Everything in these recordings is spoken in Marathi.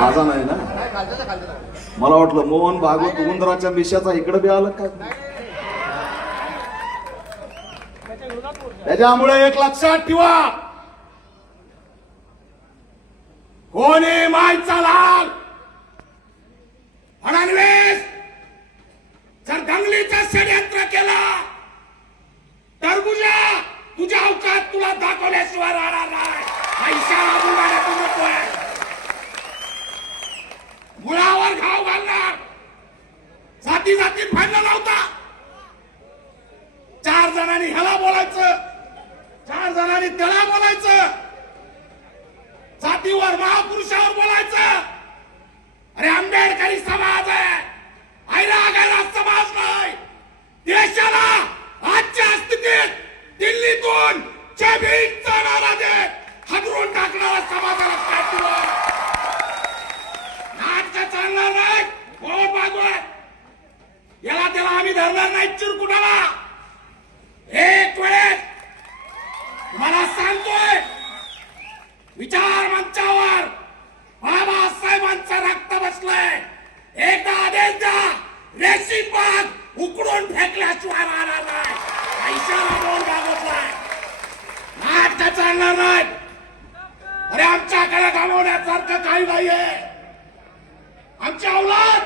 माझा नाही ना, मला वाटलं मोहन भागवत उंदराच्या मिशाचा इकडे बी आलं काय. त्याच्यामुळे एक लक्षात ठेवा, कोणी मायचा लाल फडणवीस जर दंगलीचं षडयंत्र केला तर तुझ्या अवकात तुला दाखवल्याशिवाय राहणार नाही. पैसा तू नकोय, मुळावर घाव घालणार. जाती जातीत भांडण नव्हता. 4 जणांनी ह्याला बोलायचं, 4 जणांनी त्याला बोलायचं, जातीवर महापुरुषावर बोलायचं. अरे आंबेडकरी समाज आहे, गैरा समाज नाही. देशाला आजच्या स्थितीत दिल्लीतून चेबीचा नारा देत हादरून टाकणारा समाजाला पाठिंबा नाटक चालणार नाही. मोहन भागवत याला त्याला आम्ही धरणार नाही चिरकुटाला. एक वेळेस तुम्हाला सांगतोय, विचार मंचावर बाबासाहेबांचा रक्त बसलंय. एकदा आदेश द्या, रेशीम बाग उकडून फेकल्याशिवाय राहणार नाही. पैशाला मोहन भागवतलाय, नाटक चालणार नाही. अरे आमच्याकडे गमावण्यासारखं काही नाहीये. आमची औलाद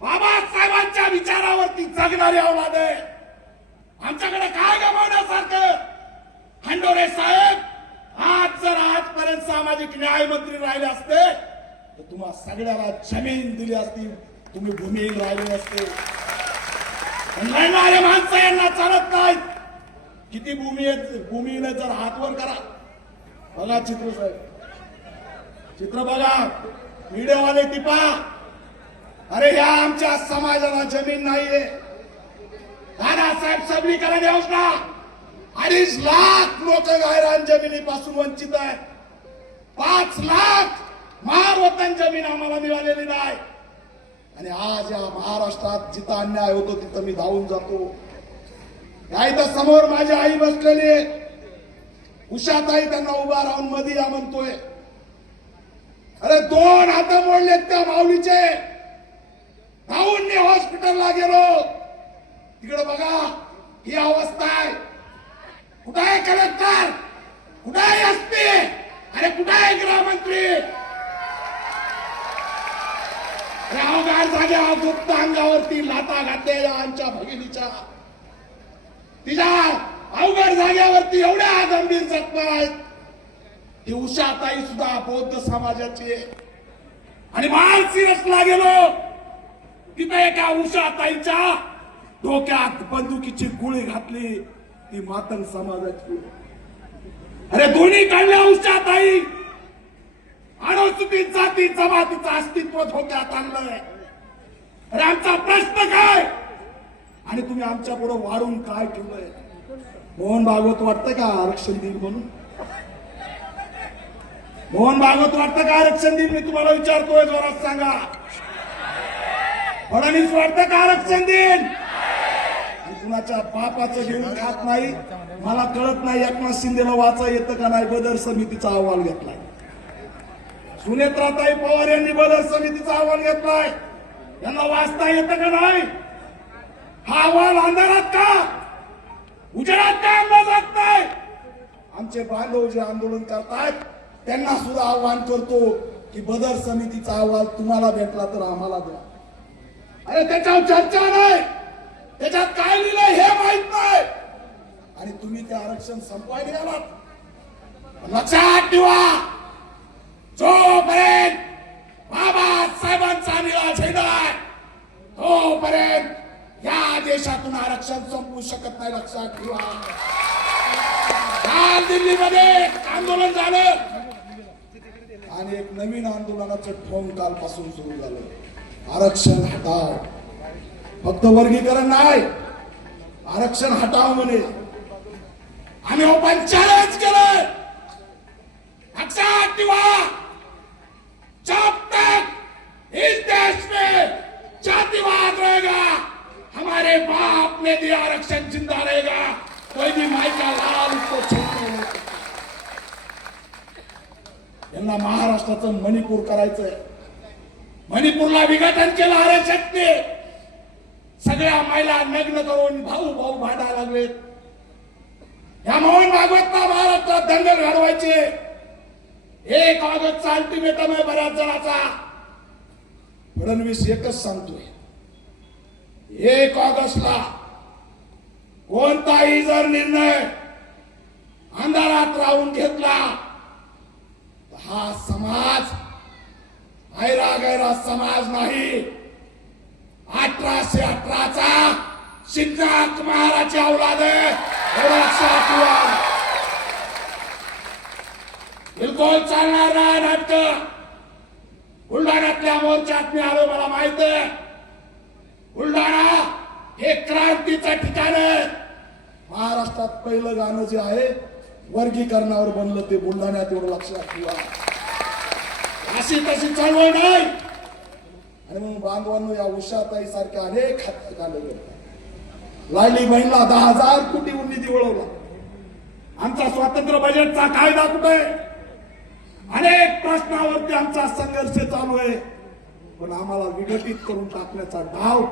बाबासाहेबांच्या विचारावरती जगणारी औलाद आहे. आमच्याकडे काय गमावण्यासारखं. खंडोरे साहेब आज जर आजपर्यंत सामाजिक न्याय मंत्री राहिले असते तर तुम्हा सगळ्याला जमीन दिली असती, तुम्ही भूमिहीन राहिले असते. लढणारे माणसं यांना चालत नाहीत. किती भूमीने जर हातवर करा. बघा चित्र साहेब, चित्र बघा, व्हिडिओवाले टिपा. अरे ह्या आमच्या समाजाला जमीन नाहीये. दादासाहेब सबलीकरण योजना 2.5 लाख लोक गायरान जमिनीपासून वंचित आहेत. 5 लाख महावतन जमीन आम्हाला मिळालेली नाही. आणि आज या महाराष्ट्रात जिथं अन्याय होतो तिथं मी धावून जातो. या इथं समोर माझी आई बसलेली आहे, उषाताई. त्यांना उभा राहून मध्ये या म्हणतोय. अरे 2 हात मोडलेत त्या माऊलीचे. धावून मी हॉस्पिटलला गेलो. तिकडे बघा ही अवस्था आहे. कुठे आहे कलेक्टर, कुठे आहे एसपी, अरे कुठे आहे गृहमंत्री. गावगार जाग्या गुप्त अंगावरती लाता घातलेल्या आमच्या भगिनीच्या, तिच्या अवघड जाग्यावरती एवढ्या गंभीर जखमा आहेत. ही उषाताई सुद्धा बौद्ध समाजाची आहे. आणि माळशिरसला गेलो, तिथे एका उषाताईच्या डोक्यात बंदुकीची गोळी घातली. ती मातंग समाजाची. अरे दोन्ही काढल्या उषाताई. अनुसूचित जाती जमातीचं अस्तित्व धोक्यात आणलंय. अरे आमचा प्रश्न काय, आणि तुम्ही आमच्या पुढे वाढून काय ठेवलंय. मोहन भागवत वाटतं का आरक्षण देईल म्हणून. मोहन भागवत वाटतं का आरक्षण देईल. मी तुम्हाला विचारतोय, जोरात सांगा. फडणवीस वाटतं का आरक्षण देईल. कुणाच्या बापाचं घेऊन खात नाही. मला कळत नाही एकनाथ शिंदेला वाचा येतं का नाही. बदर समितीचा अहवाल घेतलाय. सुनेत्राताई पवार यांनी बदर समितीचा अहवाल घेतलाय. यांना वाचता येतं का नाही. हा अहवाल अंधारात का उजेडात का आणला जात नाही. आमचे बांधव जे आंदोलन करतात त्यांना सुद्धा आव्हान करतो की बदर समितीचा अहवाल तुम्हाला भेटला तर आम्हाला द्या. अरे त्याच्यावर चर्चा नाही, त्याच्यात काय लिहिलंय हे माहित नाही. आणि तुम्ही ते आरक्षण संपवायला गेलात. लक्षात ठेवा, जोपर्यंत बाबासाहेबांचा निळा झेंडा आहे तोपर्यंत या देशातून आरक्षण संपवू शकत नाही. लक्षात ठेवा. काल दिल्लीमध्ये आंदोलन झालं आणि एक नवीन आंदोलनाचं ठोंग कालपासून सुरू झालं. आरक्षण हटाव. फक्त वर्गीकरण नाही, आरक्षण हटाव म्हणे. आम्ही ओपन चॅलेंज केलं. लक्षात ठेवा, जब तक इस देश में जातिवाद रहेगा, हमारे बाप ने दिया आरक्षण जिंदा रहेगा. कोई भी माई का लाल उसको छोड़ने. यांना महाराष्ट्रात महाराष्ट्राचं मणिपूर करायचंय. मणिपूरला विघटन केलं आरक्षकने. सगळ्या महिला नग्न करून भाऊ भाऊ भांडायला लागलेत. या मोहन भागवतला महाराष्ट्रात दंगल घडवायचे. 1 ऑगस्टचा अल्टिमेटम आहे बऱ्याच जणांचा. फडणवीस एकच सांगतोय, 1 ऑगस्टला कोणताही जर निर्णय अंधारात राहून घेतला तर हा समाज गैरा समाज नाही. 1818चा शिंदे कुमाराची औलाद आहे. एवढं लक्षात ठेवा. बिलकुल चालणार नाही नाटक. बुलढाण्यातल्या मोर्चात मी आलो, मला माहित आहे. बुलढाणा हे क्रांतीचं ठिकाण आहे. महाराष्ट्रात पहिलं गाणं जे आहे वर्गीकरणावर बनलं ते बुलढाण्यात. एवढं लक्षात ठेवा. अशी तशी चळवळ नाही. आणि मग बांधवांनो, या उषाताई सारख्या अनेक हातकाले लाडली बहीणला 10,000 कोटी निधी वळवला. आमचा स्वातंत्र्य बजेटचा कायदा कुठे? अनेक प्रश्नावरती आमचा संघर्ष चालू आहे. पण आम्हाला विघटित करून टाकण्याचा डाव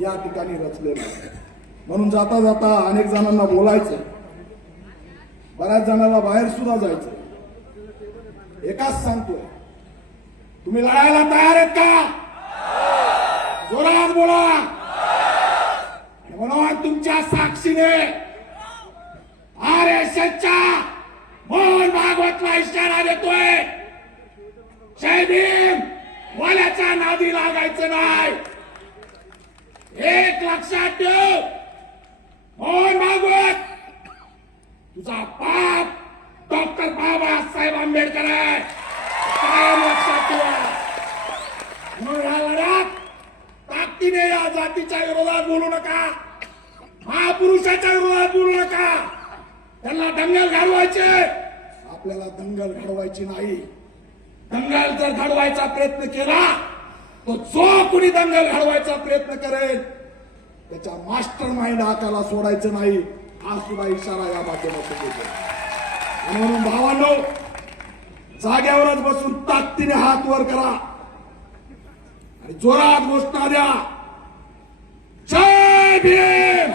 या ठिकाणी रचलेला आहे. म्हणून जाता जाता अनेक जणांना बोलायचं, बऱ्याच जणांना बाहेर सुद्धा जायचं. एकाच सांगतोय, तुम्ही लढायला तयार आहेत का? जोरात बोला. म्हणून तुमच्या साक्षीने आरएसएसच्या मोहन भागवतला इशारा देतोय, जय भीम वाल्याच्या नादी लागायचं नाही. एक लक्षात ठेव, मोहन भागवत तुझा बाप डॉक्टर बाबासाहेब आंबेडकर आहे. कायम लक्षात ठेवा. म्हणून या लढ्यात ताकदीने या जातीच्या विरोधात बोलू नका, महापुरुषाच्या विरोधात बोलू नका. त्यांना दंगल घडवायचे, आपल्याला दंगल घडवायची नाही. दंगल जर घडवायचा प्रयत्न केला तो जो कुणी दंगल घडवायचा प्रयत्न करेल त्याच्या मास्टर माइंड हाताला सोडायचं नाही. हा सुद्धा इशारा या माध्यमातून देतो. म्हणून भावांनो, जाग्यावरच बसून ताकदीने हात वर करा आणि जोरात घोषणा द्या, जय भीम.